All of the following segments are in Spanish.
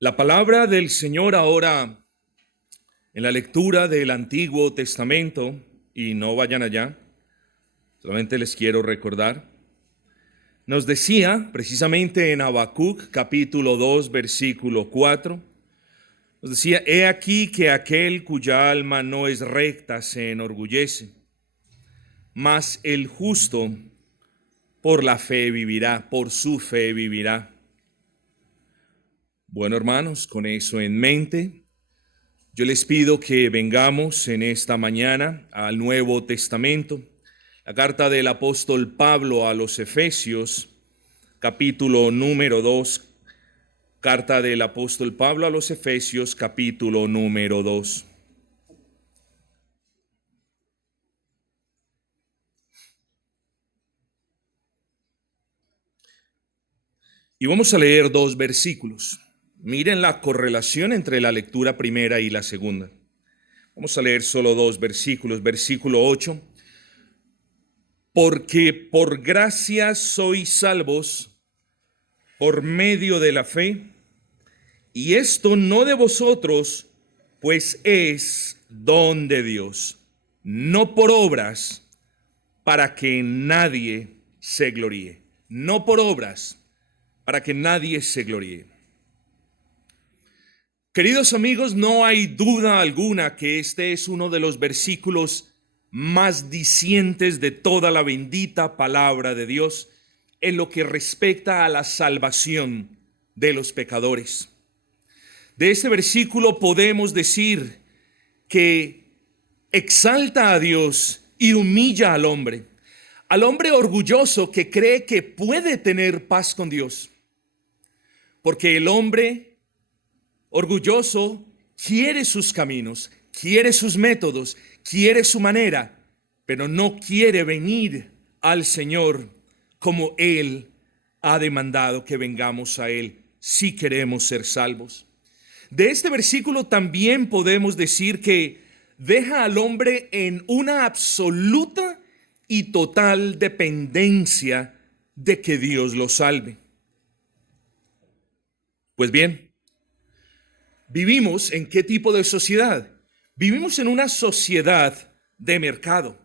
La palabra del Señor ahora en la lectura del Antiguo Testamento, y no vayan allá, solamente les quiero recordar, nos decía precisamente en Habacuc capítulo 2 versículo 4, nos decía: he aquí que aquel cuya alma no es recta se enorgullece, mas el justo por la fe vivirá, por su fe vivirá. Bueno, hermanos, con eso en mente, yo les pido que vengamos en esta mañana al Nuevo Testamento, la carta del apóstol Pablo a los Efesios, capítulo número 2, carta del apóstol Pablo a los Efesios, capítulo número 2. Y vamos a leer dos versículos. Miren la correlación entre la lectura primera y la segunda. Vamos a leer solo dos versículos. Versículo 8. Porque por gracia sois salvos por medio de la fe, y esto no de vosotros, pues es don de Dios, no por obras, para que nadie se gloríe. No por obras, para que nadie se gloríe. Queridos amigos, no hay duda alguna que este es uno de los versículos más dicientes de toda la bendita palabra de Dios en lo que respecta a la salvación de los pecadores. De este versículo podemos decir que exalta a Dios y humilla al hombre orgulloso que cree que puede tener paz con Dios, porque el hombre orgulloso quiere sus caminos, quiere sus métodos, quiere su manera, pero no quiere venir al Señor como Él ha demandado que vengamos a Él si queremos ser salvos. De este versículo también podemos decir que deja al hombre en una absoluta y total dependencia de que Dios lo salve. Pues bien, ¿vivimos en qué tipo de sociedad? Vivimos en una sociedad de mercado.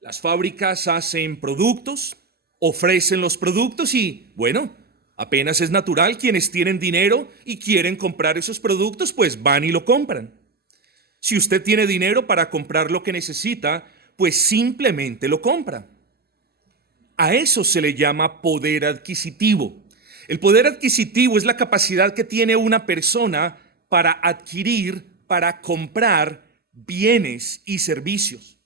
Las fábricas hacen productos, ofrecen los productos y, bueno, apenas es natural, quienes tienen dinero y quieren comprar esos productos, pues van y lo compran. Si usted tiene dinero para comprar lo que necesita, pues simplemente lo compra. A eso se le llama poder adquisitivo. El poder adquisitivo es la capacidad que tiene una persona para adquirir, para comprar bienes y servicios.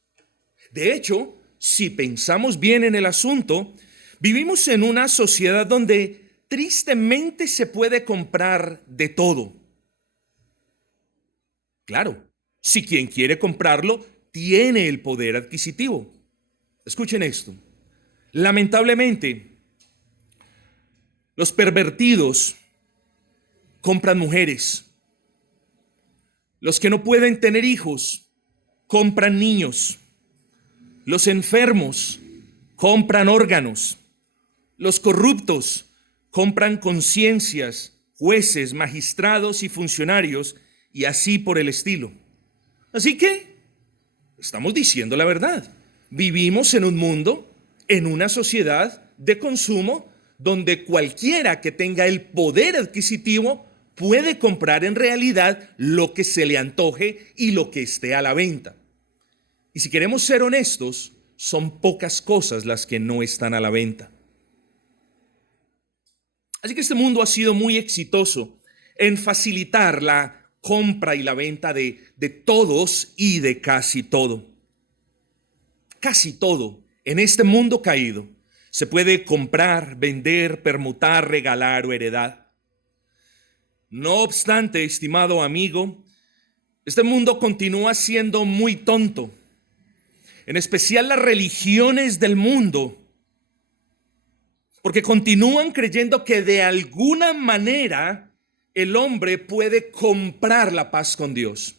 De hecho, si pensamos bien en el asunto, vivimos en una sociedad donde tristemente se puede comprar de todo. Claro, si quien quiere comprarlo tiene el poder adquisitivo. Escuchen esto. Lamentablemente, los pervertidos compran mujeres. Los que no pueden tener hijos compran niños. Los enfermos compran órganos. Los corruptos compran conciencias, jueces, magistrados y funcionarios, y así por el estilo. Así que estamos diciendo la verdad. Vivimos en un mundo, en una sociedad de consumo, donde cualquiera que tenga el poder adquisitivo puede comprar en realidad lo que se le antoje y lo que esté a la venta. Y si queremos ser honestos, son pocas cosas las que no están a la venta. Así que este mundo ha sido muy exitoso en facilitar la compra y la venta de todos y de casi todo. Casi todo en este mundo caído se puede comprar, vender, permutar, regalar o heredar. No obstante, estimado amigo, este mundo continúa siendo muy tonto. En especial las religiones del mundo, porque continúan creyendo que de alguna manera el hombre puede comprar la paz con Dios.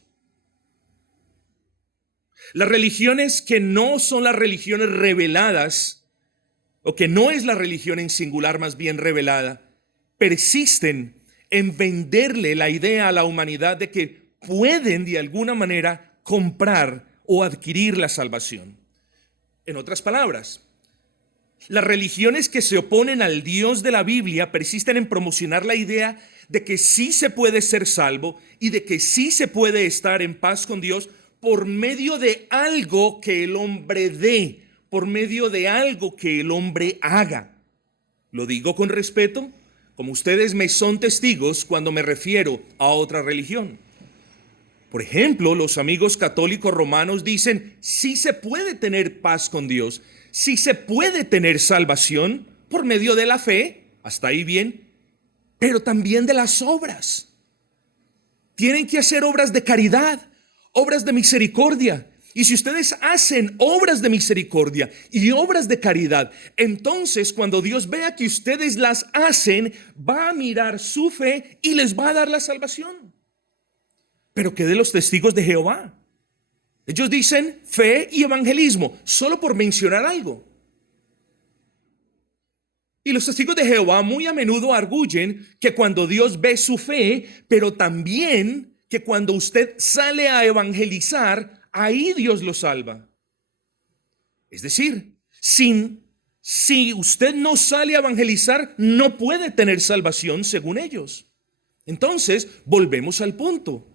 Las religiones que no son las religiones reveladas, o que no es la religión en singular más bien revelada, persisten en venderle la idea a la humanidad de que pueden de alguna manera comprar o adquirir la salvación. En otras palabras, las religiones que se oponen al Dios de la Biblia persisten en promocionar la idea de que sí se puede ser salvo y de que sí se puede estar en paz con Dios por medio de algo que el hombre dé, por medio de algo que el hombre haga. Lo digo con respeto, como ustedes me son testigos cuando me refiero a otra religión. Por ejemplo, los amigos católicos romanos dicen, sí se puede tener paz con Dios, sí se puede tener salvación por medio de la fe, hasta ahí bien, pero también de las obras. Tienen que hacer obras de caridad, obras de misericordia. Y si ustedes hacen obras de misericordia y obras de caridad, entonces cuando Dios vea que ustedes las hacen, va a mirar su fe y les va a dar la salvación. Pero ¿qué de los testigos de Jehová? Ellos dicen fe y evangelismo, solo por mencionar algo. Y los testigos de Jehová muy a menudo arguyen que cuando Dios ve su fe, pero también que cuando usted sale a evangelizar, ahí Dios lo salva. Es decir, si usted no sale a evangelizar, no puede tener salvación según ellos. Entonces, volvemos al punto.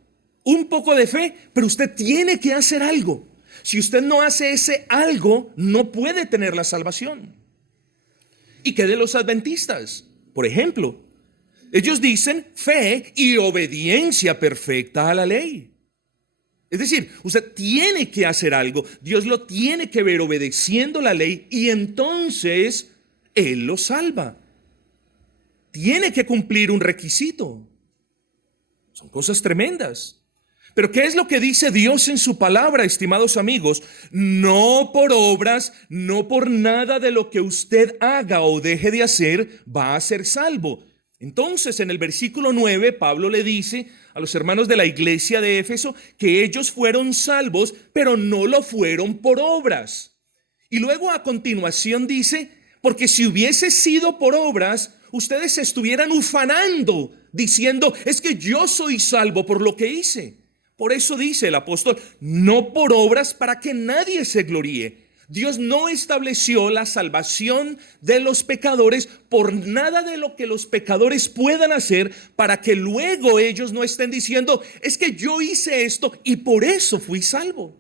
Un poco de fe, pero usted tiene que hacer algo. Si usted no hace ese algo, no puede tener la salvación. ¿Y qué de los adventistas? Por ejemplo, ellos dicen fe y obediencia perfecta a la ley. Es decir, usted tiene que hacer algo, Dios lo tiene que ver obedeciendo la ley y entonces Él lo salva. Tiene que cumplir un requisito. Son cosas tremendas. Pero ¿qué es lo que dice Dios en su palabra, estimados amigos? No por obras, no por nada de lo que usted haga o deje de hacer, va a ser salvo. Entonces, en el versículo 9, Pablo le dice a los hermanos de la iglesia de Éfeso que ellos fueron salvos, pero no lo fueron por obras. Y luego a continuación dice, porque si hubiese sido por obras, ustedes se estuvieran ufanando, diciendo, es que yo soy salvo por lo que hice. Por eso dice el apóstol, no por obras para que nadie se gloríe. Dios no estableció la salvación de los pecadores por nada de lo que los pecadores puedan hacer para que luego ellos no estén diciendo, es que yo hice esto y por eso fui salvo.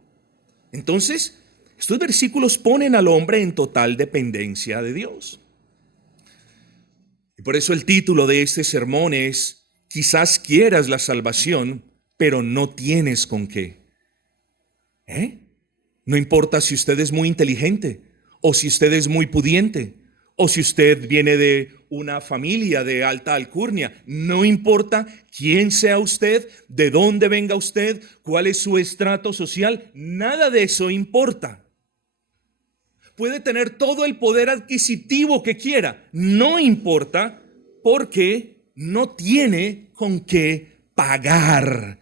Entonces, estos versículos ponen al hombre en total dependencia de Dios. Y por eso el título de este sermón es, quizás quieras la salvación, pero no tienes con qué. No importa si usted es muy inteligente, o si usted es muy pudiente, o si usted viene de una familia de alta alcurnia. No importa quién sea usted, de dónde venga usted, cuál es su estrato social, nada de eso importa. Puede tener todo el poder adquisitivo que quiera, no importa, porque no tiene con qué pagar.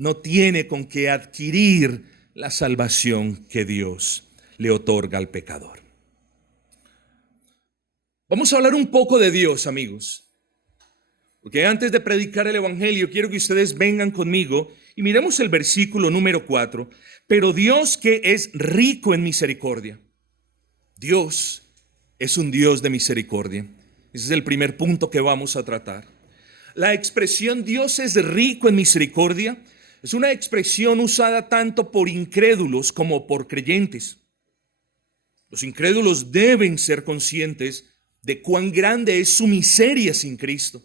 No tiene con qué adquirir la salvación que Dios le otorga al pecador. Vamos a hablar un poco de Dios, amigos. Porque antes de predicar el evangelio, quiero que ustedes vengan conmigo y miremos el versículo número 4. Pero Dios que es rico en misericordia. Dios es un Dios de misericordia. Ese es el primer punto que vamos a tratar. La expresión Dios es rico en misericordia es una expresión usada tanto por incrédulos como por creyentes. Los incrédulos deben ser conscientes de cuán grande es su miseria sin Cristo.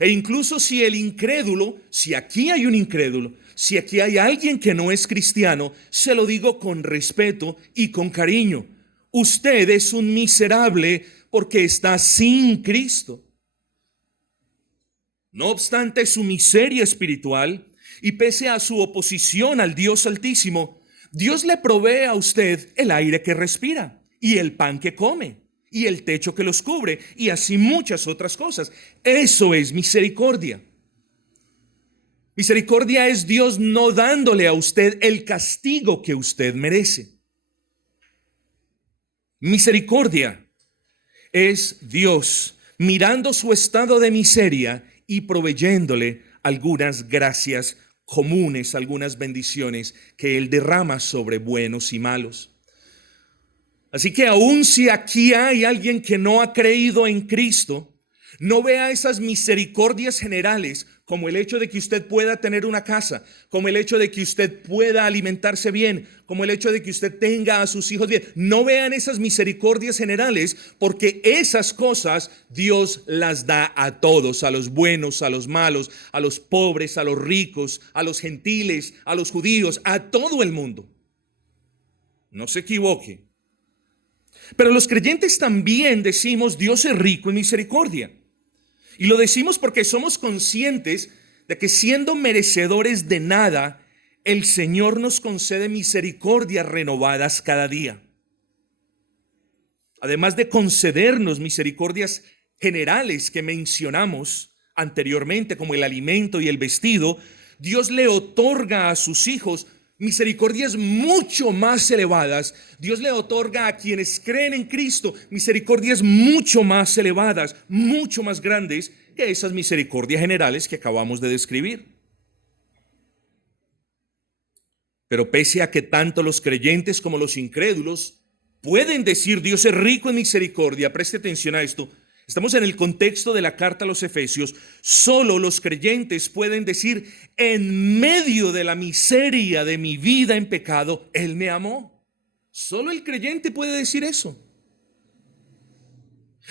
E incluso si el incrédulo, si aquí hay un incrédulo, si aquí hay alguien que no es cristiano, se lo digo con respeto y con cariño. Usted es un miserable porque está sin Cristo. No obstante su miseria espiritual, y pese a su oposición al Dios Altísimo, Dios le provee a usted el aire que respira, y el pan que come, y el techo que los cubre, y así muchas otras cosas. Eso es misericordia. Misericordia es Dios no dándole a usted el castigo que usted merece. Misericordia es Dios mirando su estado de miseria y proveyéndole algunas gracias comunes, algunas bendiciones que Él derrama sobre buenos y malos. Así que aun si aquí hay alguien que no ha creído en Cristo, no vea esas misericordias generales como el hecho de que usted pueda tener una casa, como el hecho de que usted pueda alimentarse bien, como el hecho de que usted tenga a sus hijos bien. No vean esas misericordias generales, porque esas cosas Dios las da a todos, a los buenos, a los malos, a los pobres, a los ricos, a los gentiles, a los judíos, a todo el mundo. No se equivoque. Pero los creyentes también decimos Dios es rico en misericordia. Y lo decimos porque somos conscientes de que siendo merecedores de nada, el Señor nos concede misericordias renovadas cada día. Además de concedernos misericordias generales que mencionamos anteriormente, como el alimento y el vestido, Dios le otorga a sus hijos misericordias mucho más elevadas. Dios le otorga a quienes creen en Cristo misericordias mucho más elevadas, mucho más grandes que esas misericordias generales que acabamos de describir. Pero pese a que tanto los creyentes como los incrédulos pueden decir Dios es rico en misericordia, preste atención a esto. Estamos en el contexto de la carta a los Efesios. Solo los creyentes pueden decir, en medio de la miseria de mi vida en pecado, Él me amó. Solo el creyente puede decir eso.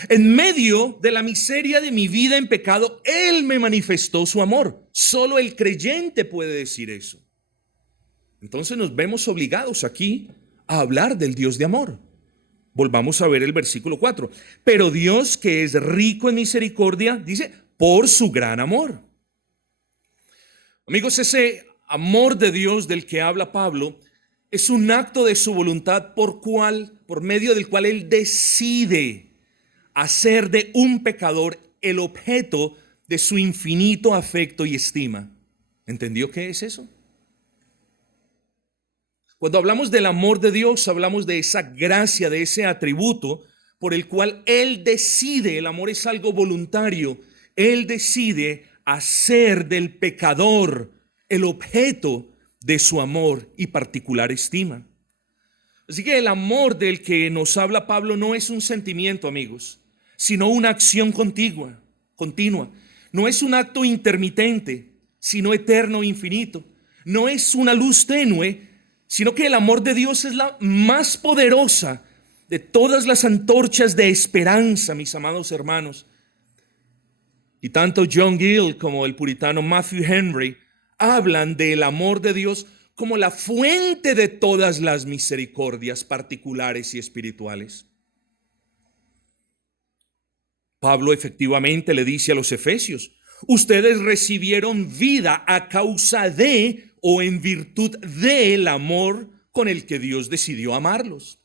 En medio de la miseria de mi vida en pecado, Él me manifestó su amor. Solo el creyente puede decir eso. Entonces nos vemos obligados aquí a hablar del Dios de amor. Volvamos a ver el versículo 4. Pero Dios, que es rico en misericordia, dice, por su gran amor. Amigos, ese amor de Dios del que habla Pablo es un acto de su voluntad por medio del cual Él decide hacer de un pecador el objeto de su infinito afecto y estima. ¿Entendió qué es eso? Cuando hablamos del amor de Dios, hablamos de esa gracia, de ese atributo por el cual Él decide, el amor es algo voluntario, Él decide hacer del pecador el objeto de su amor y particular estima. Así que el amor del que nos habla Pablo no es un sentimiento, amigos, sino una acción continua. No es un acto intermitente, sino eterno e infinito. No es una luz tenue, sino que el amor de Dios es la más poderosa de todas las antorchas de esperanza, mis amados hermanos. Y tanto John Gill como el puritano Matthew Henry hablan del amor de Dios como la fuente de todas las misericordias particulares y espirituales. Pablo efectivamente le dice a los efesios, ustedes recibieron vida a causa de o en virtud del amor con el que Dios decidió amarlos.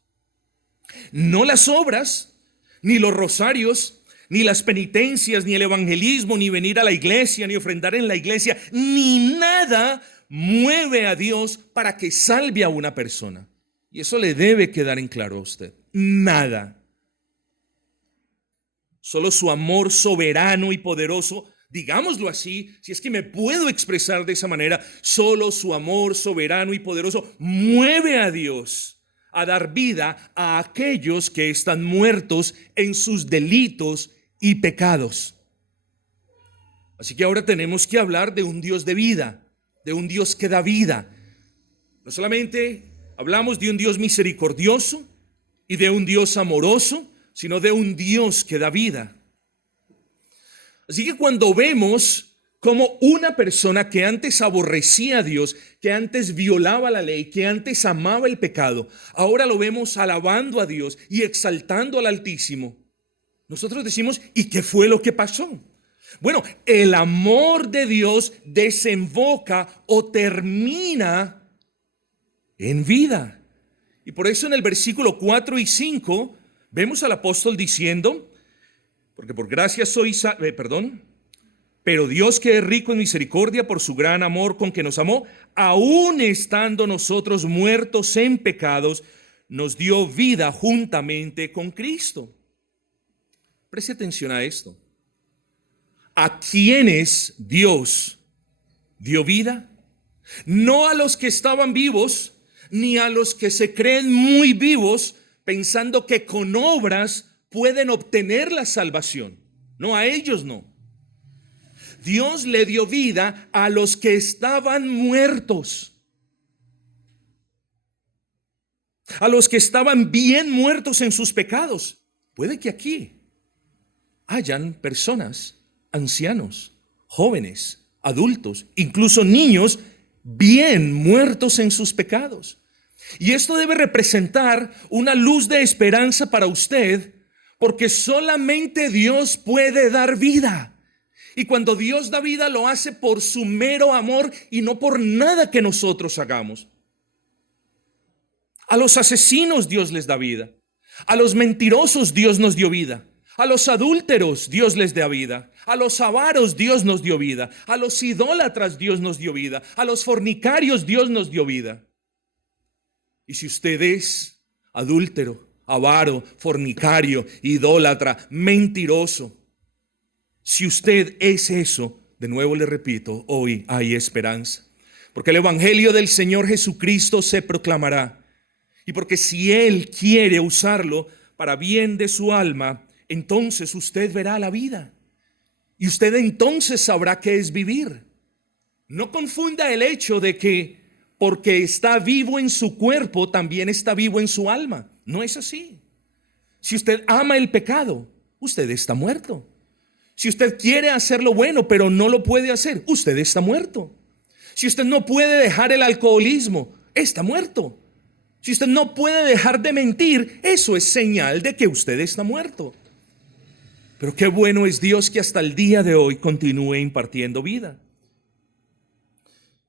No las obras, ni los rosarios, ni las penitencias, ni el evangelismo, ni venir a la iglesia, ni ofrendar en la iglesia, ni nada mueve a Dios para que salve a una persona. Y eso le debe quedar en claro a usted. Nada. Solo su amor soberano y poderoso, digámoslo así, si es que me puedo expresar de esa manera, solo su amor soberano y poderoso mueve a Dios a dar vida a aquellos que están muertos en sus delitos y pecados. Así que ahora tenemos que hablar de un Dios de vida, de un Dios que da vida. No solamente hablamos de un Dios misericordioso y de un Dios amoroso, sino de un Dios que da vida. Así que cuando vemos como una persona que antes aborrecía a Dios, que antes violaba la ley, que antes amaba el pecado, ahora lo vemos alabando a Dios y exaltando al Altísimo, nosotros decimos, ¿y qué fue lo que pasó? Bueno, el amor de Dios desemboca o termina en vida. Y por eso en el versículo 4 y 5 vemos al apóstol diciendo, porque por gracia sois, pero Dios, que es rico en misericordia por su gran amor con que nos amó, aun estando nosotros muertos en pecados, nos dio vida juntamente con Cristo. Preste atención a esto. a quienes Dios dio vida, no a los que estaban vivos, ni a los que se creen muy vivos, pensando que con obras pueden obtener la salvación. No, a ellos no. Dios le dio vida a los que estaban muertos, a los que estaban bien muertos en sus pecados. Puede que aquí hayan personas, ancianos, jóvenes, adultos, incluso niños, bien muertos en sus pecados. Y esto debe representar una luz de esperanza para usted, porque solamente Dios puede dar vida. Y cuando Dios da vida, lo hace por su mero amor y no por nada que nosotros hagamos. A los asesinos Dios les da vida. A los mentirosos Dios nos dio vida. A los adúlteros Dios les da vida. A los avaros Dios nos dio vida. A los idólatras Dios nos dio vida. A los fornicarios Dios nos dio vida. Y si usted es adúltero, avaro, fornicario, idólatra, mentiroso, si usted es eso, de nuevo le repito, hoy hay esperanza. Porque el evangelio del Señor Jesucristo se proclamará. Y porque si Él quiere usarlo para bien de su alma, entonces usted verá la vida. Y usted entonces sabrá qué es vivir. No confunda el hecho de que porque está vivo en su cuerpo, también está vivo en su alma. No es así. Si usted ama el pecado, usted está muerto. Si usted quiere hacer lo bueno, pero no lo puede hacer, usted está muerto. Si usted no puede dejar el alcoholismo, está muerto. Si usted no puede dejar de mentir, eso es señal de que usted está muerto. Pero qué bueno es Dios que hasta el día de hoy continúe impartiendo vida.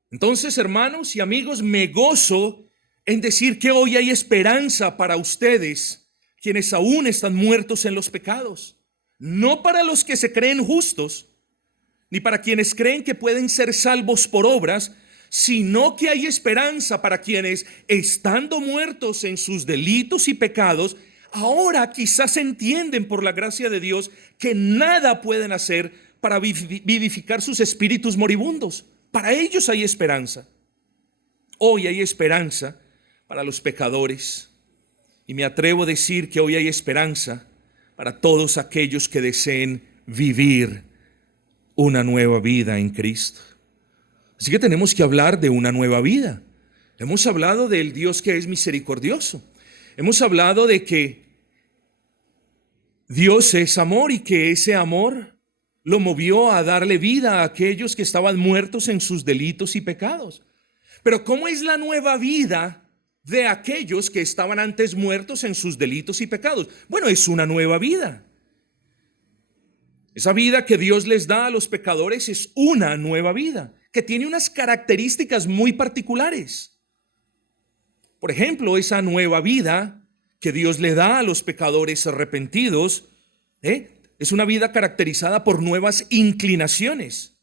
Entonces, hermanos y amigos, me gozo en decir que hoy hay esperanza para ustedes, quienes aún están muertos en los pecados. No para los que se creen justos, ni para quienes creen que pueden ser salvos por obras, sino que hay esperanza para quienes, estando muertos en sus delitos y pecados, ahora quizás entienden por la gracia de Dios que nada pueden hacer para vivificar sus espíritus moribundos. Para ellos hay esperanza. Hoy hay esperanza para los pecadores. Y me atrevo a decir que hoy hay esperanza para todos aquellos que deseen vivir una nueva vida en Cristo. Así que tenemos que hablar de una nueva vida. Hemos hablado del Dios que es misericordioso. Hemos hablado de que Dios es amor y que ese amor lo movió a darle vida a aquellos que estaban muertos en sus delitos y pecados. Pero ¿cómo es la nueva vida de aquellos que estaban antes muertos en sus delitos y pecados? Bueno, es una nueva vida. Esa vida que Dios les da a los pecadores es una nueva vida que tiene unas características muy particulares. Por ejemplo, esa nueva vida que Dios le da a los pecadores arrepentidos, es una vida caracterizada por nuevas inclinaciones,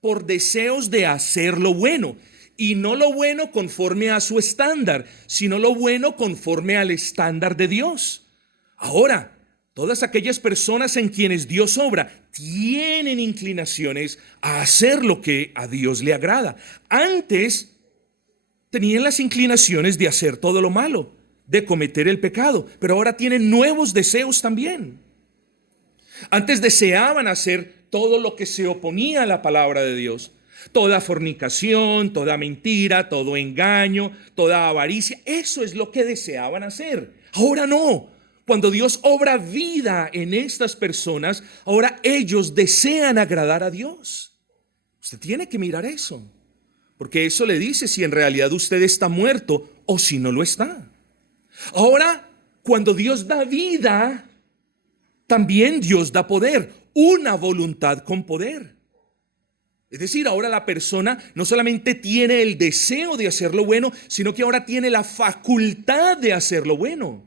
por deseos de hacer lo bueno, y no lo bueno conforme a su estándar, sino lo bueno conforme al estándar de Dios. Ahora, todas aquellas personas en quienes Dios obra tienen inclinaciones a hacer lo que a Dios le agrada. Antes tenían las inclinaciones de hacer todo lo malo, de cometer el pecado, pero ahora tienen nuevos deseos también. Antes deseaban hacer todo lo que se oponía a la palabra de Dios. Toda fornicación, toda mentira, todo engaño, toda avaricia. Eso es lo que deseaban hacer. Ahora no. Cuando Dios obra vida en estas personas, ahora ellos desean agradar a Dios. Usted tiene que mirar eso, porque eso le dice si en realidad usted está muerto o si no lo está. Ahora, cuando Dios da vida, también Dios da poder, una voluntad con poder. Es decir, ahora la persona no solamente tiene el deseo de hacer lo bueno, sino que ahora tiene la facultad de hacer lo bueno.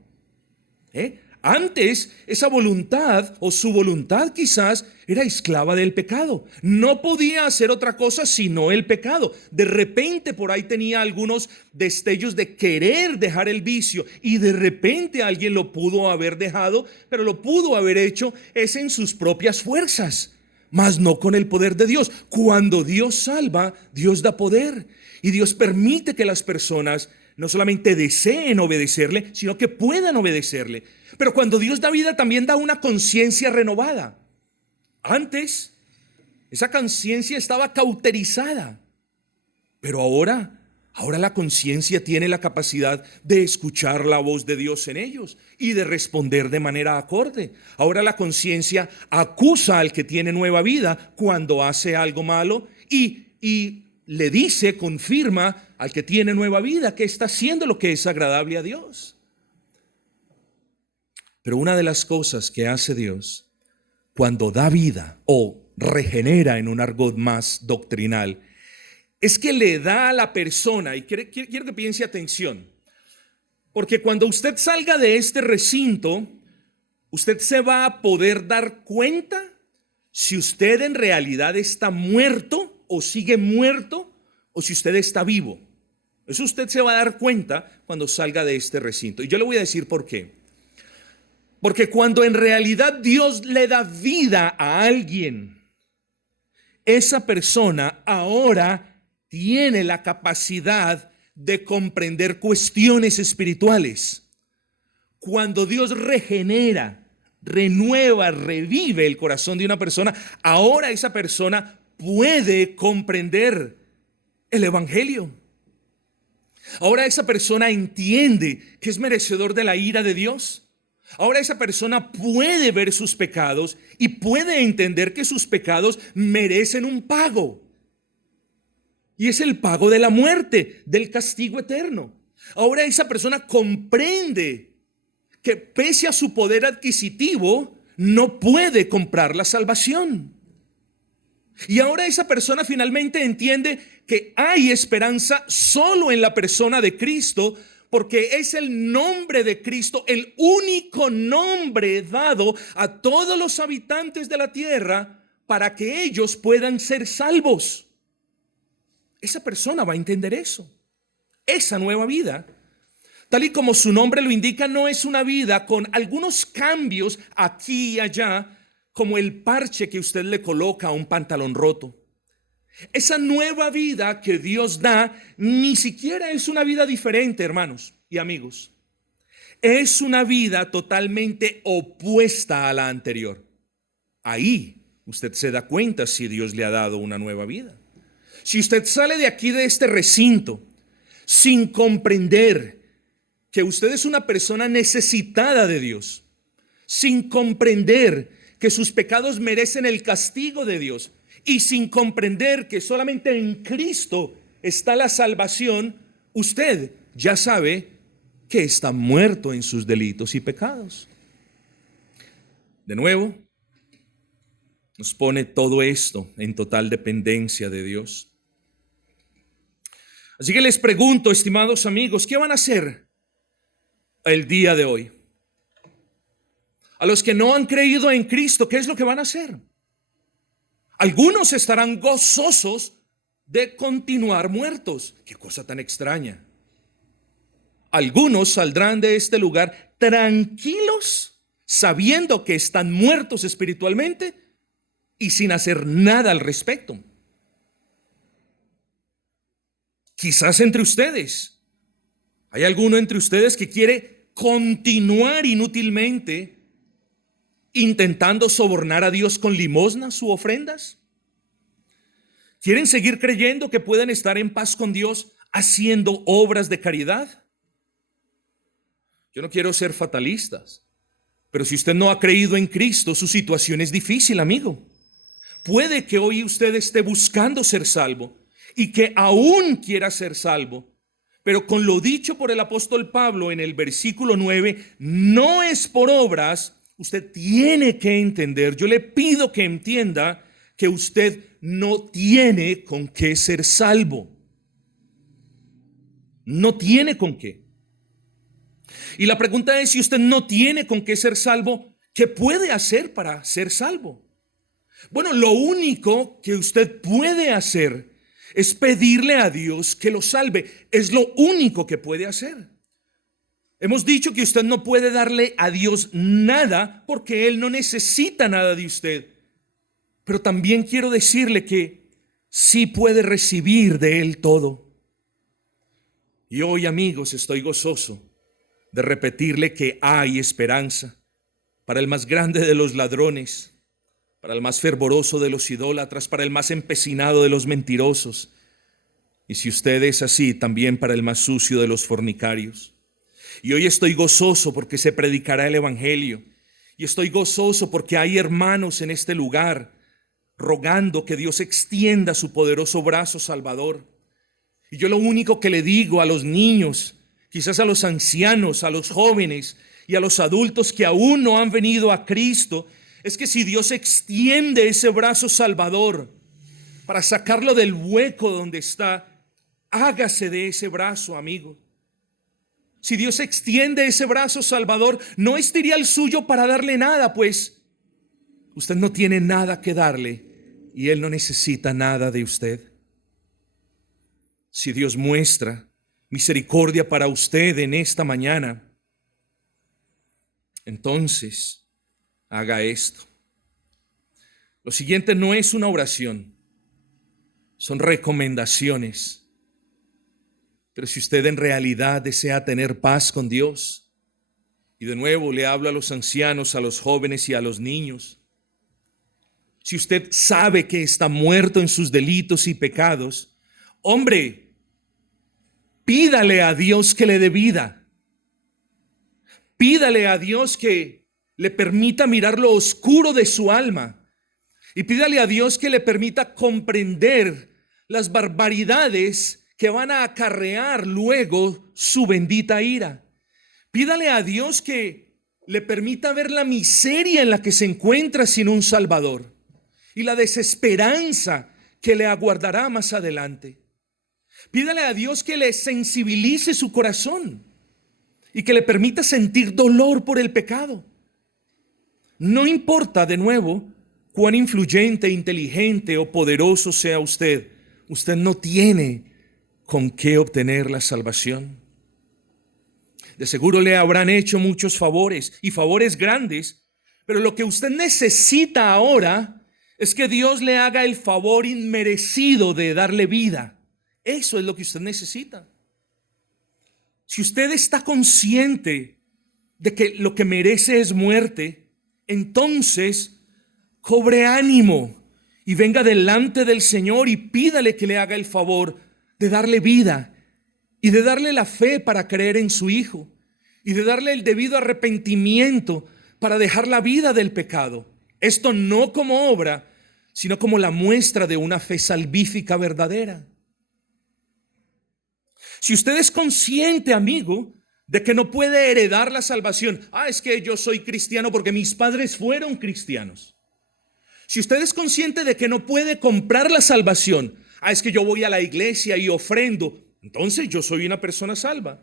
Antes, esa voluntad o su voluntad quizás era esclava del pecado. No podía hacer otra cosa sino el pecado. De repente por ahí tenía algunos destellos de querer dejar el vicio y de repente alguien lo pudo haber dejado, pero lo pudo haber hecho es en sus propias fuerzas. mas no con el poder de Dios. Cuando Dios salva, Dios da poder y Dios permite que las personas no solamente deseen obedecerle, sino que puedan obedecerle. Pero cuando Dios da vida, también da una conciencia renovada. Antes, esa conciencia estaba cauterizada, pero ahora la conciencia tiene la capacidad de escuchar la voz de Dios en ellos y de responder de manera acorde. Ahora la conciencia acusa al que tiene nueva vida cuando hace algo malo y le dice, confirma al que tiene nueva vida que está haciendo lo que es agradable a Dios. Pero una de las cosas que hace Dios cuando da vida o regenera en un argot más doctrinal es que le da a la persona, y quiero que piense atención, porque cuando usted salga de este recinto, usted se va a poder dar cuenta si usted en realidad está muerto o sigue muerto o si usted está vivo. Eso usted se va a dar cuenta cuando salga de este recinto. Y yo le voy a decir por qué. Porque cuando en realidad Dios le da vida a alguien, esa persona ahora tiene la capacidad de comprender cuestiones espirituales. Cuando Dios regenera, renueva, revive el corazón de una persona, ahora esa persona puede comprender el evangelio. Ahora esa persona entiende que es merecedor de la ira de Dios. Ahora esa persona puede ver sus pecados y puede entender que sus pecados merecen un pago. Y es el pago de la muerte, del castigo eterno. Ahora esa persona comprende que pese a su poder adquisitivo, no puede comprar la salvación. Y ahora esa persona finalmente entiende que hay esperanza solo en la persona de Cristo, porque es el nombre de Cristo, el único nombre dado a todos los habitantes de la tierra para que ellos puedan ser salvos. Esa persona va a entender eso. Esa nueva vida, tal y como su nombre lo indica, no es una vida con algunos cambios aquí y allá, como el parche que usted le coloca a un pantalón roto. Esa nueva vida que Dios da ni siquiera es una vida diferente, hermanos y amigos. Es una vida totalmente opuesta a la anterior. Ahí usted se da cuenta si Dios le ha dado una nueva vida. Si usted sale de aquí, de este recinto, sin comprender que usted es una persona necesitada de Dios, sin comprender que sus pecados merecen el castigo de Dios y sin comprender que solamente en Cristo está la salvación, usted ya sabe que está muerto en sus delitos y pecados. De nuevo, nos pone todo esto en total dependencia de Dios. Así que les pregunto, estimados amigos, ¿qué van a hacer el día de hoy? A los que no han creído en Cristo, ¿qué es lo que van a hacer? Algunos estarán gozosos de continuar muertos. Qué cosa tan extraña. Algunos saldrán de este lugar tranquilos, sabiendo que están muertos espiritualmente y sin hacer nada al respecto. Quizás entre ustedes, hay alguno entre ustedes que quiere continuar inútilmente intentando sobornar a Dios con limosnas u ofrendas. ¿Quieren seguir creyendo que pueden estar en paz con Dios haciendo obras de caridad? Yo no quiero ser fatalistas, pero si usted no ha creído en Cristo, su situación es difícil, amigo. Puede que hoy usted esté buscando ser salvo y que aún quiera ser salvo, pero con lo dicho por el apóstol Pablo en el versículo 9, no es por obras. Usted tiene que entender, yo le pido que entienda que usted no tiene con qué ser salvo. No tiene con qué. Y la pregunta es, si usted no tiene con qué ser salvo, ¿qué puede hacer para ser salvo? Bueno, lo único que usted puede hacer es pedirle a Dios que lo salve. Es lo único que puede hacer. Hemos dicho que usted no puede darle a Dios nada porque Él no necesita nada de usted. pero también quiero decirle que sí puede recibir de Él todo. Y hoy, amigos, estoy gozoso de repetirle que hay esperanza para el más grande de los ladrones, para el más fervoroso de los idólatras, para el más empecinado de los mentirosos, y si usted es así, también para el más sucio de los fornicarios. Y hoy estoy gozoso porque se predicará el evangelio, y estoy gozoso porque hay hermanos en este lugar rogando que Dios extienda su poderoso brazo salvador. Y yo lo único que le digo a los niños, quizás a los ancianos, a los jóvenes y a los adultos que aún no han venido a Cristo, es que si Dios extiende ese brazo salvador para sacarlo del hueco donde está, hágase de ese brazo, amigo. Si Dios extiende ese brazo salvador, no estiría el suyo para darle nada, pues usted no tiene nada que darle y Él no necesita nada de usted. Si Dios muestra misericordia para usted en esta mañana, entonces haga esto. Lo siguiente no es una oración, son recomendaciones. Pero si usted en realidad desea tener paz con Dios, y de nuevo le hablo a los ancianos, a los jóvenes y a los niños, si usted sabe que está muerto en sus delitos y pecados, hombre, pídale a Dios que le dé vida. Pídale a Dios que le permita mirar lo oscuro de su alma. Y pídale a Dios que le permita comprender las barbaridades que van a acarrear luego su bendita ira. Pídale a Dios que le permita ver la miseria en la que se encuentra sin un Salvador y la desesperanza que le aguardará más adelante. Pídale a Dios que le sensibilice su corazón y que le permita sentir dolor por el pecado. No importa, de nuevo, cuán influyente, inteligente o poderoso sea usted, usted no tiene con qué obtener la salvación. De seguro le habrán hecho muchos favores y favores grandes, pero lo que usted necesita ahora es que Dios le haga el favor inmerecido de darle vida. Eso es lo que usted necesita. Si usted está consciente de que lo que merece es muerte, entonces cobre ánimo y venga delante del Señor y pídale que le haga el favor de darle vida y de darle la fe para creer en su Hijo y de darle el debido arrepentimiento para dejar la vida del pecado. Esto no como obra, sino como la muestra de una fe salvífica verdadera. Si usted es consciente, amigo, de que no puede heredar la salvación, es que yo soy cristiano porque mis padres fueron cristianos. Si usted es consciente de que no puede comprar la salvación, es que yo voy a la iglesia y ofrendo, entonces yo soy una persona salva.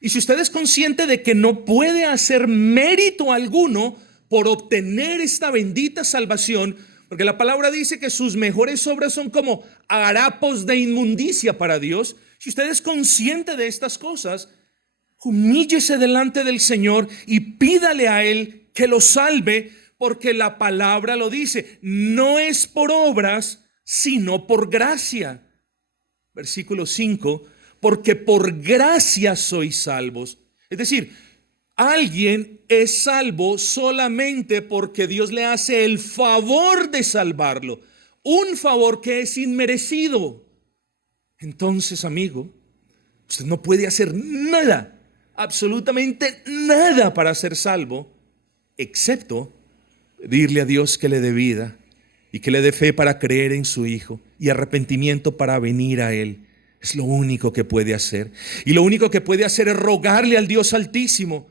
Y si usted es consciente de que no puede hacer mérito alguno por obtener esta bendita salvación, porque la palabra dice que sus mejores obras son como harapos de inmundicia para Dios. Si usted es consciente de estas cosas, humíllese delante del Señor y pídale a Él que lo salve, porque la palabra lo dice, no es por obras, sino por gracia. Versículo 5, porque por gracia sois salvos. Es decir, alguien es salvo solamente porque Dios le hace el favor de salvarlo, un favor que es inmerecido. Entonces, amigo, usted no puede hacer nada, absolutamente nada para ser salvo, excepto pedirle a Dios que le dé vida y que le dé fe para creer en su Hijo y arrepentimiento para venir a Él. Es lo único que puede hacer. Y lo único que puede hacer es rogarle al Dios Altísimo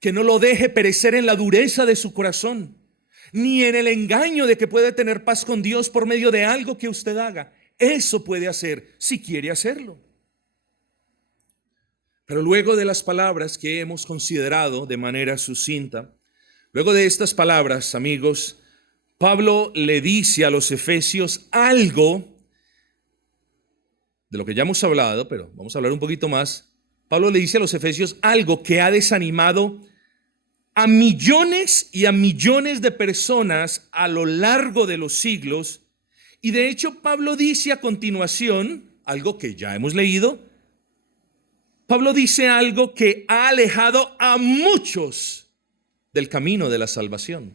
que no lo deje perecer en la dureza de su corazón, ni en el engaño de que puede tener paz con Dios por medio de algo que usted haga. Eso puede hacer si quiere hacerlo. Pero luego de las palabras que hemos considerado de manera sucinta, luego de estas palabras, amigos, Pablo le dice a los efesios algo de lo que ya hemos hablado, pero vamos a hablar un poquito más. Pablo le dice a los efesios algo que ha desanimado a millones y a millones de personas a lo largo de los siglos. Y de hecho Pablo dice a continuación, algo que ya hemos leído, Pablo dice algo que ha alejado a muchos del camino de la salvación.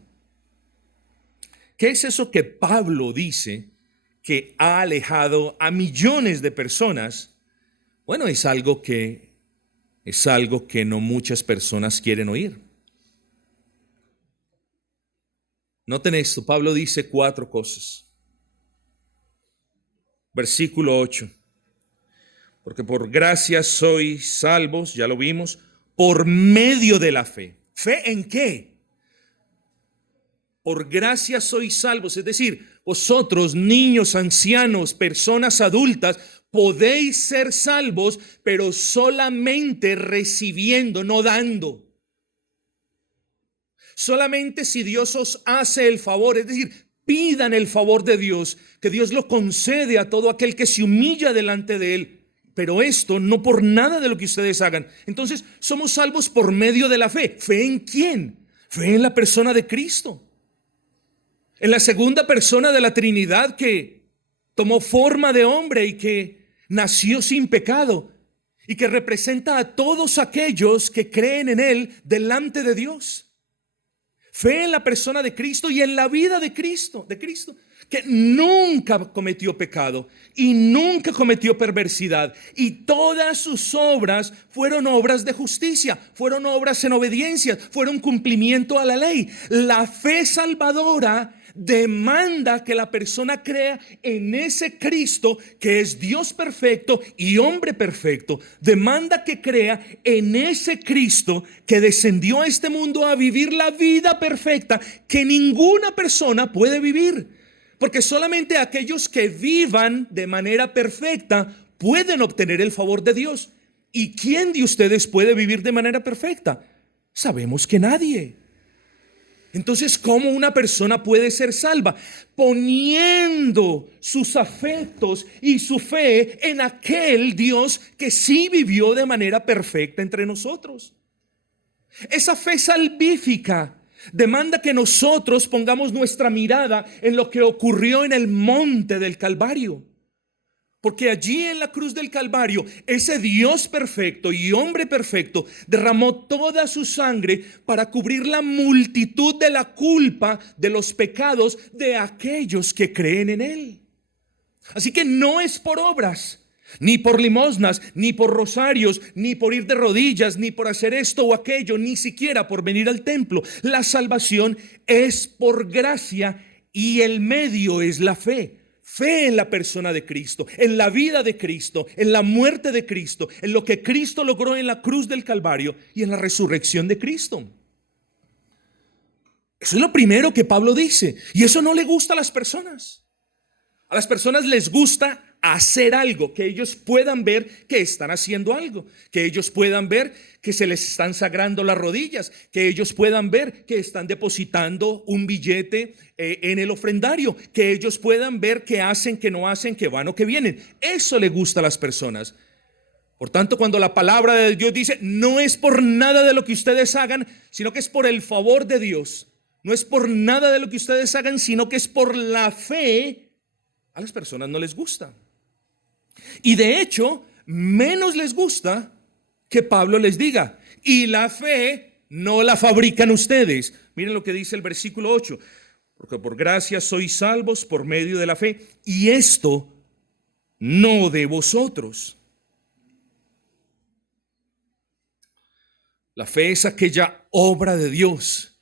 ¿Qué es eso que Pablo dice que ha alejado a millones de personas? Bueno, es algo que no muchas personas quieren oír. Noten esto, Pablo dice 4 cosas. Versículo 8. Porque por gracia sois salvos, ya lo vimos, por medio de la fe. ¿Fe en qué? Por gracia sois salvos, es decir, vosotros, niños, ancianos, personas adultas, podéis ser salvos, pero solamente recibiendo, no dando. Solamente si Dios os hace el favor, es decir, pidan el favor de Dios, que Dios lo concede a todo aquel que se humilla delante de Él. Pero esto no por nada de lo que ustedes hagan. Entonces, somos salvos por medio de la fe. ¿Fe en quién? Fe en la persona de Cristo. En la segunda persona de la Trinidad, que tomó forma de hombre y que nació sin pecado y que representa a todos aquellos que creen en Él delante de Dios. Fe en la persona de Cristo y en la vida de Cristo, que nunca cometió pecado y nunca cometió perversidad, y todas sus obras fueron obras de justicia, fueron obras en obediencia, fueron cumplimiento a la ley. La fe salvadora demanda que la persona crea en ese Cristo que es Dios perfecto y hombre perfecto. Demanda que crea en ese Cristo que descendió a este mundo a vivir la vida perfecta que ninguna persona puede vivir. Porque solamente aquellos que vivan de manera perfecta pueden obtener el favor de Dios. ¿Y quién de ustedes puede vivir de manera perfecta? Sabemos que nadie. Entonces, ¿cómo una persona puede ser salva? Poniendo sus afectos y su fe en aquel Dios que sí vivió de manera perfecta entre nosotros. Esa fe salvífica demanda que nosotros pongamos nuestra mirada en lo que ocurrió en el monte del Calvario. Porque allí en la cruz del Calvario, ese Dios perfecto y hombre perfecto derramó toda su sangre para cubrir la multitud de la culpa, de los pecados de aquellos que creen en Él. Así que no es por obras, ni por limosnas, ni por rosarios, ni por ir de rodillas, ni por hacer esto o aquello, ni siquiera por venir al templo. La salvación es por gracia y el medio es la fe. Fe en la persona de Cristo, en la vida de Cristo, en la muerte de Cristo, en lo que Cristo logró en la cruz del Calvario y en la resurrección de Cristo. Eso es lo primero que Pablo dice, y eso no le gusta a las personas. A las personas les gusta hacer algo, que ellos puedan ver que están haciendo algo, que ellos puedan ver que se les están sagrando las rodillas, que ellos puedan ver que están depositando un billete en el ofrendario, que ellos puedan ver que hacen, que no hacen, que van o que vienen. Eso le gusta a las personas. Por tanto, cuando la palabra de Dios dice, no es por nada de lo que ustedes hagan, sino que es por el favor de Dios. No es por nada de lo que ustedes hagan, sino que es por la fe. A las personas no les gusta. Y de hecho, menos les gusta que Pablo les diga, y la fe no la fabrican ustedes. Miren lo que dice el versículo 8. Porque por gracia sois salvos por medio de la fe, y esto no de vosotros. La fe es aquella obra de Dios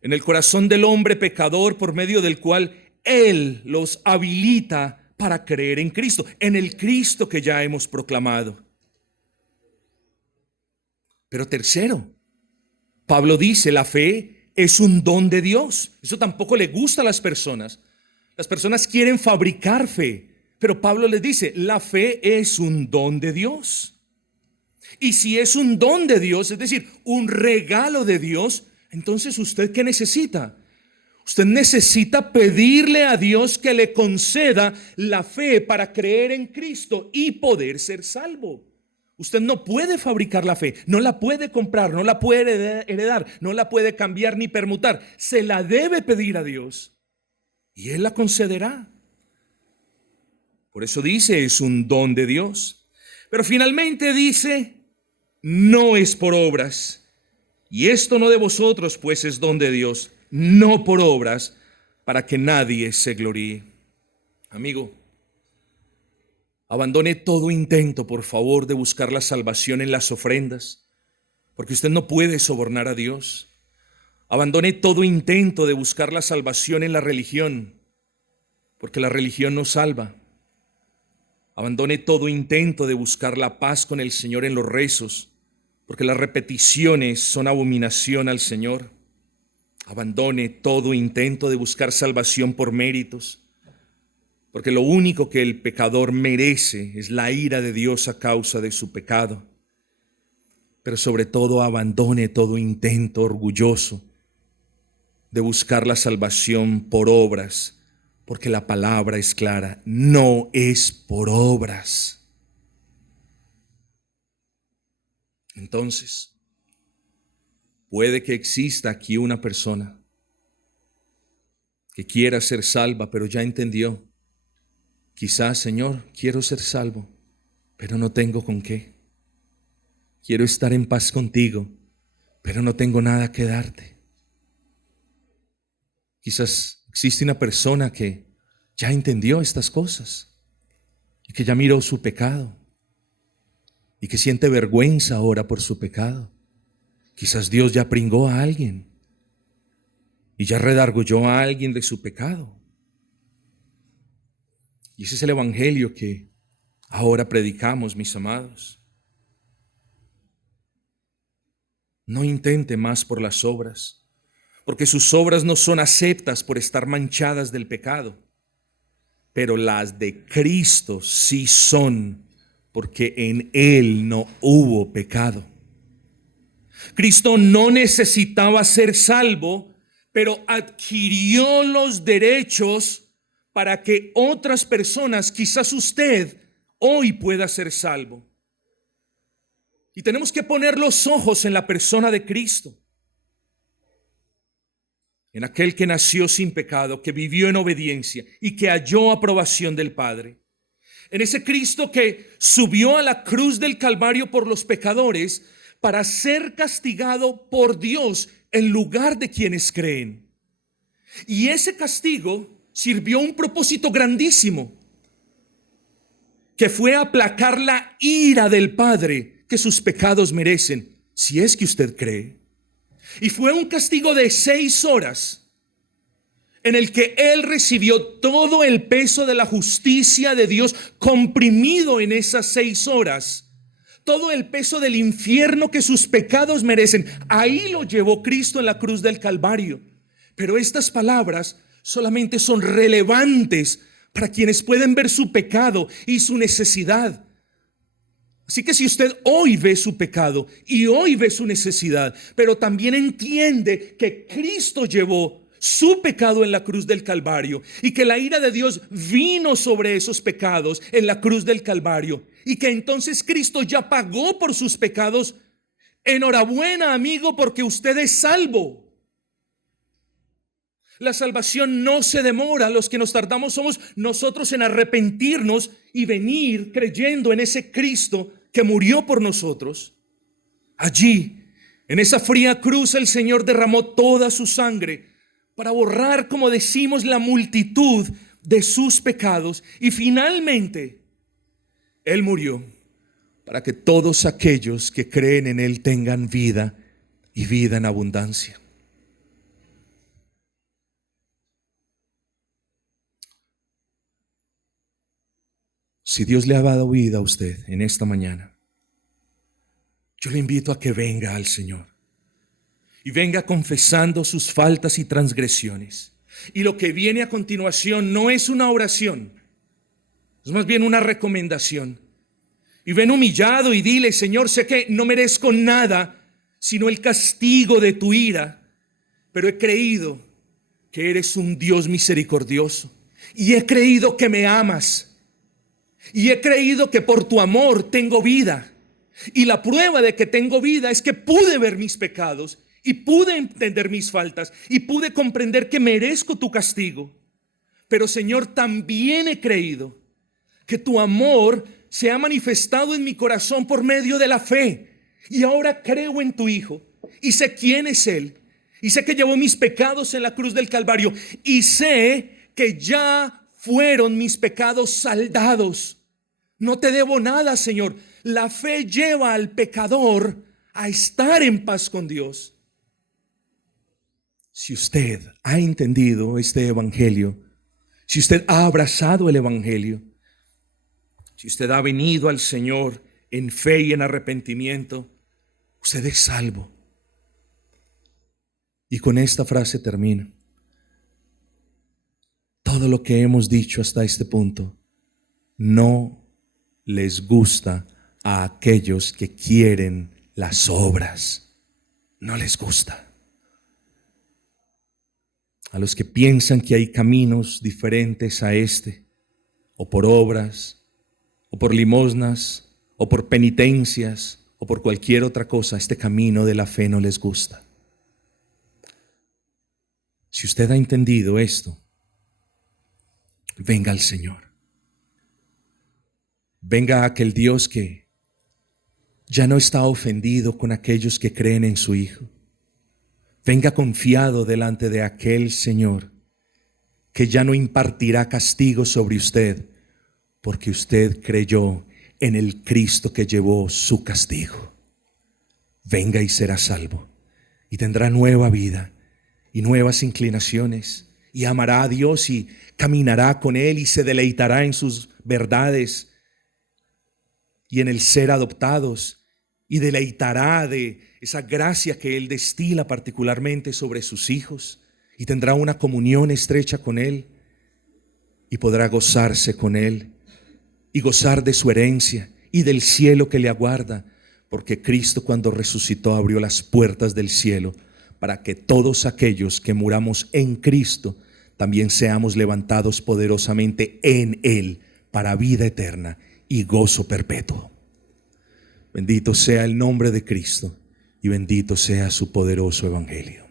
en el corazón del hombre pecador por medio del cual Él los habilita para creer en Cristo, en el Cristo que ya hemos proclamado. Pero tercero, Pablo dice, la fe es un don de Dios. Eso tampoco le gusta a las personas. Las personas quieren fabricar fe, pero Pablo les dice, la fe es un don de Dios. Y si es un don de Dios, es decir, un regalo de Dios, entonces ¿usted qué necesita? Usted necesita pedirle a Dios que le conceda la fe para creer en Cristo y poder ser salvo. Usted no puede fabricar la fe, no la puede comprar, no la puede heredar, no la puede cambiar ni permutar. Se la debe pedir a Dios y Él la concederá. Por eso dice, es un don de Dios. Pero finalmente dice, no es por obras. Y esto no de vosotros, pues es don de Dios, no por obras, para que nadie se gloríe. Amigo, abandone todo intento, por favor, de buscar la salvación en las ofrendas, porque usted no puede sobornar a Dios. Abandone todo intento de buscar la salvación en la religión, porque la religión no salva. Abandone todo intento de buscar la paz con el Señor en los rezos, porque las repeticiones son abominación al Señor. Abandone todo intento de buscar salvación por méritos, porque lo único que el pecador merece es la ira de Dios a causa de su pecado. Pero sobre todo abandone todo intento orgulloso de buscar la salvación por obras, porque la palabra es clara, no es por obras. Entonces, puede que exista aquí una persona que quiera ser salva, pero ya entendió. Quizás, Señor, quiero ser salvo, pero no tengo con qué. Quiero estar en paz contigo, pero no tengo nada que darte. Quizás existe una persona que ya entendió estas cosas y que ya miró su pecado y que siente vergüenza ahora por su pecado. Quizás Dios ya pringó a alguien y ya redargulló a alguien de su pecado. Y ese es el evangelio que ahora predicamos, mis amados. No intente más por las obras, porque sus obras no son aceptas por estar manchadas del pecado, pero las de Cristo sí son, porque en Él no hubo pecado. Cristo no necesitaba ser salvo, pero adquirió los derechos para que otras personas, quizás usted, hoy pueda ser salvo. Y tenemos que poner los ojos en la persona de Cristo, en aquel que nació sin pecado, que vivió en obediencia y que halló aprobación del Padre. En ese Cristo que subió a la cruz del Calvario por los pecadores para ser castigado por Dios en lugar de quienes creen. Y ese castigo sirvió un propósito grandísimo, que fue aplacar la ira del Padre que sus pecados merecen, si es que usted cree. Y fue un castigo de 6 horas, en el que Él recibió todo el peso de la justicia de Dios comprimido en esas 6 horas. Todo el peso del infierno que sus pecados merecen, ahí lo llevó Cristo en la cruz del Calvario. Pero estas palabras solamente son relevantes para quienes pueden ver su pecado y su necesidad. Así que si usted hoy ve su pecado y hoy ve su necesidad, pero también entiende que Cristo llevó su pecado en la cruz del Calvario y que la ira de Dios vino sobre esos pecados en la cruz del Calvario y que entonces Cristo ya pagó por sus pecados, enhorabuena, amigo, porque usted es salvo. La salvación no se demora. Los que nos tardamos somos nosotros en arrepentirnos y venir creyendo en ese Cristo que murió por nosotros. Allí, en esa fría cruz, el Señor derramó toda su sangre para borrar, como decimos, la multitud de sus pecados. Y finalmente, Él murió para que todos aquellos que creen en Él tengan vida y vida en abundancia. Si Dios le ha dado vida a usted en esta mañana, yo le invito a que venga al Señor y venga confesando sus faltas y transgresiones. Y lo que viene a continuación no es una oración, es más bien una recomendación. Y ven humillado y dile: Señor, sé que no merezco nada sino el castigo de tu ira, pero he creído que eres un Dios misericordioso y he creído que me amas. Y he creído que por tu amor tengo vida. Y la prueba de que tengo vida es que pude ver mis pecados y pude entender mis faltas y pude comprender que merezco tu castigo. Pero Señor, también he creído que tu amor se ha manifestado en mi corazón por medio de la fe. Y ahora creo en tu Hijo y sé quién es Él. Y sé que llevó mis pecados en la cruz del Calvario. Y sé que ya fueron mis pecados saldados. No te debo nada, Señor. La fe lleva al pecador a estar en paz con Dios. Si usted ha entendido este evangelio, si usted ha abrazado el evangelio, si usted ha venido al Señor en fe y en arrepentimiento, usted es salvo. Y con esta frase termino. Todo lo que hemos dicho hasta este punto no les gusta a aquellos que quieren las obras. No les gusta. A los que piensan que hay caminos diferentes a este, o por obras, o por limosnas, o por penitencias, o por cualquier otra cosa, este camino de la fe no les gusta. Si usted ha entendido esto, venga al Señor. Venga a aquel Dios que ya no está ofendido con aquellos que creen en su Hijo. Venga confiado delante de aquel Señor que ya no impartirá castigo sobre usted porque usted creyó en el Cristo que llevó su castigo. Venga y será salvo y tendrá nueva vida y nuevas inclinaciones y amará a Dios y caminará con Él y se deleitará en sus verdades y en el ser adoptados y deleitará de esa gracia que Él destila particularmente sobre sus hijos y tendrá una comunión estrecha con Él y podrá gozarse con Él y gozar de su herencia y del cielo que le aguarda, porque Cristo cuando resucitó abrió las puertas del cielo para que todos aquellos que muramos en Cristo también seamos levantados poderosamente en Él para vida eterna y gozo perpetuo. Bendito sea el nombre de Cristo y bendito sea su poderoso evangelio.